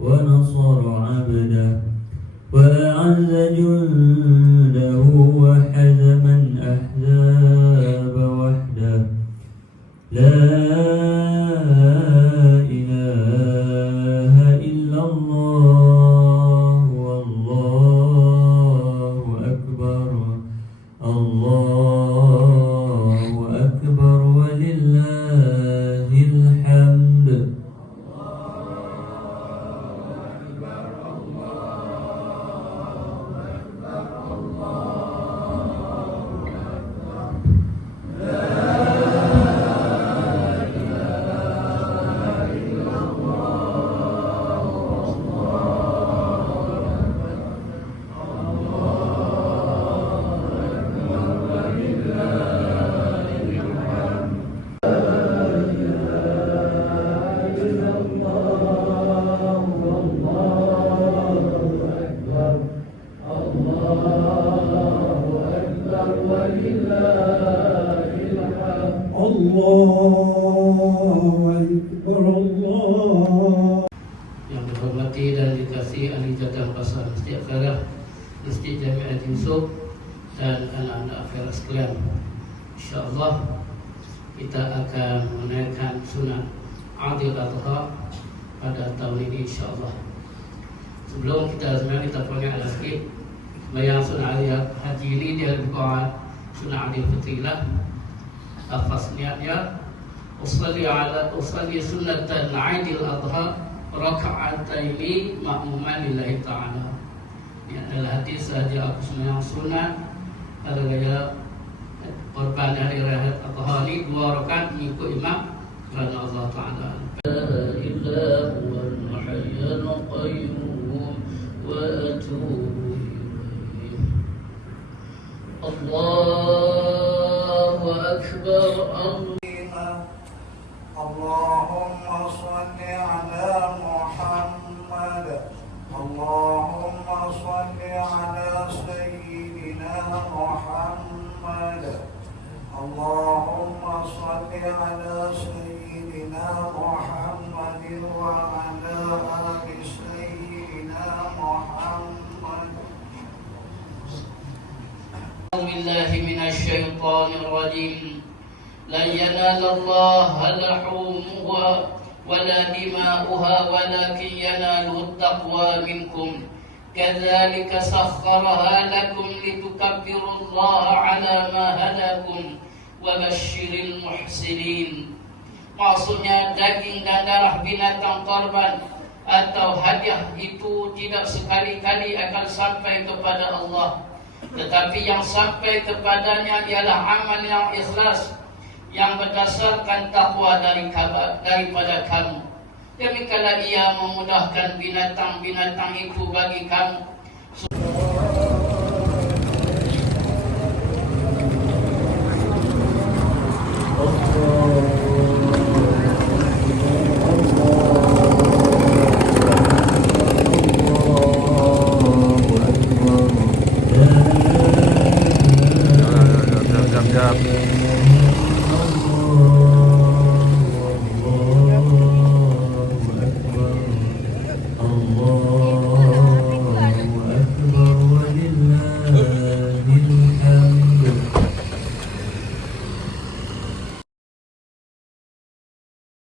ونصر عبده وأعز جنده Yang dihormati dan dikasihi Ahli Jadah Pasar Masjid Akhirah Masjid Jami Yusuf Dan anak-anak Akhirah sekalian. InsyaAllah Kita akan menaikkan sunat Adil Adha Pada tahun ini insyaAllah. Sebelum kita sebenarnya kita panggil ala sikit Bayang sunat Haji ini dia buka Sunat Adil Fitri lah الفصل يا أصلي على أصلي سنة العيد الأضحى ركعتين مأموما لله تعالى Ini adalah hadis saja aku semuanya sunnah Ada gaya korban dari rakyat atau hari dua rakaat mengikut imam kerana Allah Ta'ala Akbar Allah اللهم صل على محمد. اللهم صل على سيدنا محمد. اللهم صل على سيدنا محمد وعلى بالله من الشيطان الرجيم لن ينال الله لحومها ولا دماؤها ولكن يناله التقوى منكم كذلك سخرها لكم لتكبروا الله على ما هداكم وبشر المحسنين Maksudnya daging dan darah binatang korban atau hadiah itu tidak sekali-kali akan sampai kepada Allah tetapi yang sampai kepadanya ialah amal yang ikhlas yang berdasarkan takwa dari kabar, daripada kamu. Demikianlah ia memudahkan binatang-binatang itu bagi kamu